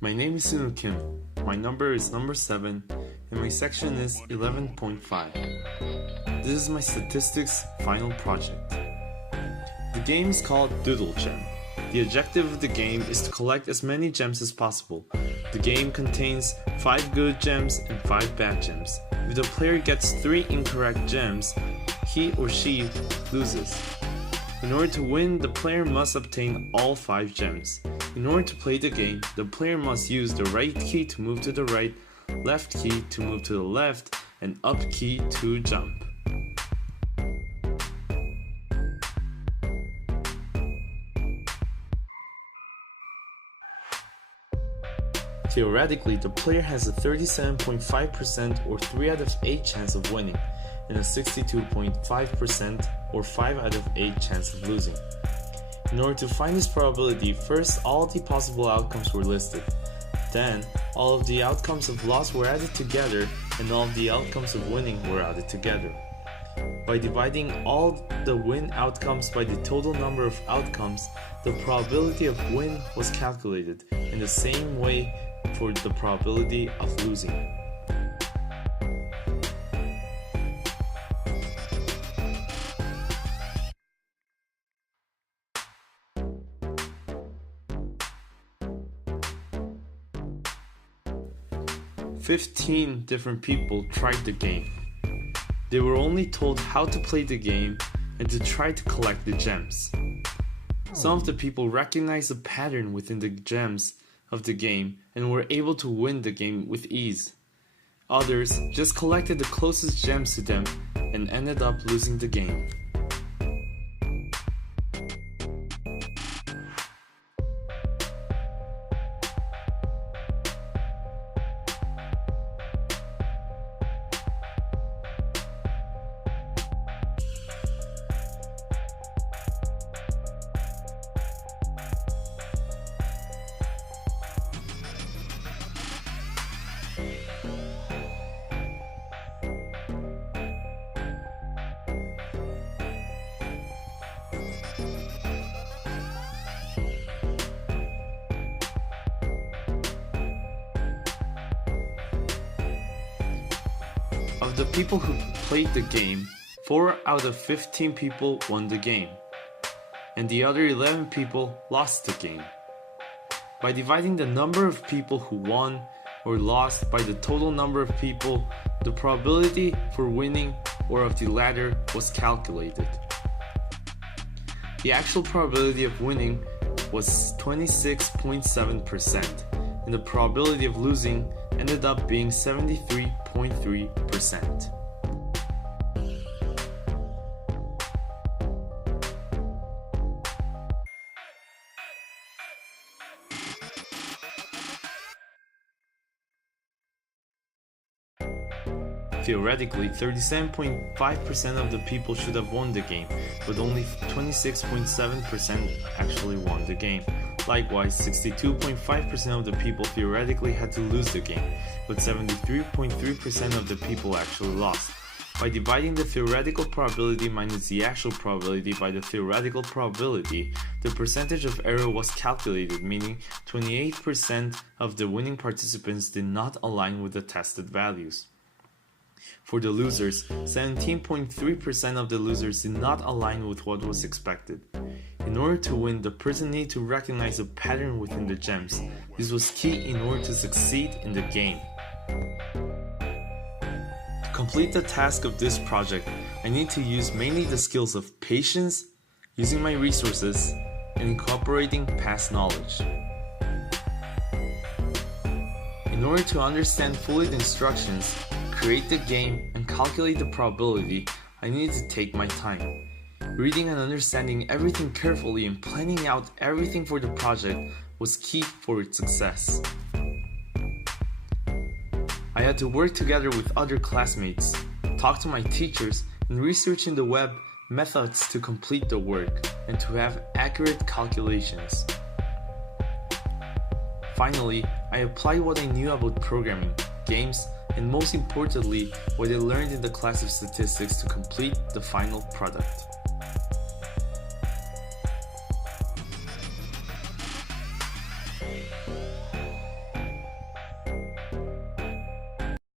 My name is Sunu Kim, my number is number 7, and my section is 11.5. This is my statistics final project. The game is called Doodle Gem. The objective of the game is to collect as many gems as possible. The game contains 5 good gems and 5 bad gems. If the player gets 3 incorrect gems, he or she loses. In order to win, the player must obtain all 5 gems. In order to play the game, the player must use the right key to move to the right, left key to move to the left, and up key to jump. Theoretically, the player has a 37.5% or 3 out of 8 chance of winning, and a 62.5% or 5 out of 8 chance of losing. In order to find this probability, first all the possible outcomes were listed. Then, all of the outcomes of loss were added together, and all of the outcomes of winning were added together. By dividing all the win outcomes by the total number of outcomes, the probability of win was calculated, in the same way for the probability of losing. "15 different people tried the game. They were only told how to play the game and to try to collect the gems. Some of the people recognized a pattern within the gems of the game and were able to win the game with ease. Others just collected the closest gems to them and ended up losing the game. Of the people who played the game, 4 out of 15 people won the game, and the other 11 people lost the game. By dividing the number of people who won or lost by the total number of people, the probability for winning or of the latter was calculated. The actual probability of winning was 26.7%, and the probability of losing ended up being 73.3%. Theoretically, 37.5% of the people should have won the game, but only 26.7% actually won the game. Likewise, 62.5% of the people theoretically had to lose the game, but 73.3% of the people actually lost. By dividing the theoretical probability minus the actual probability by the theoretical probability, the percentage of error was calculated, meaning 28% of the winning participants did not align with the tested values. For the losers, 17.3% of the losers did not align with what was expected. In order to win, the person needed to recognize a pattern within the gems. This was key in order to succeed in the game. To complete the task of this project, I need to use mainly the skills of patience, using my resources, and incorporating past knowledge. In order to understand fully the instructions, create the game, and calculate the probability, I needed to take my time. Reading and understanding everything carefully and planning out everything for the project was key for its success. I had to work together with other classmates, talk to my teachers, and research in the web methods to complete the work and to have accurate calculations. Finally, I applied what I knew about programming, games, and most importantly, what I learned in the class of statistics to complete the final product.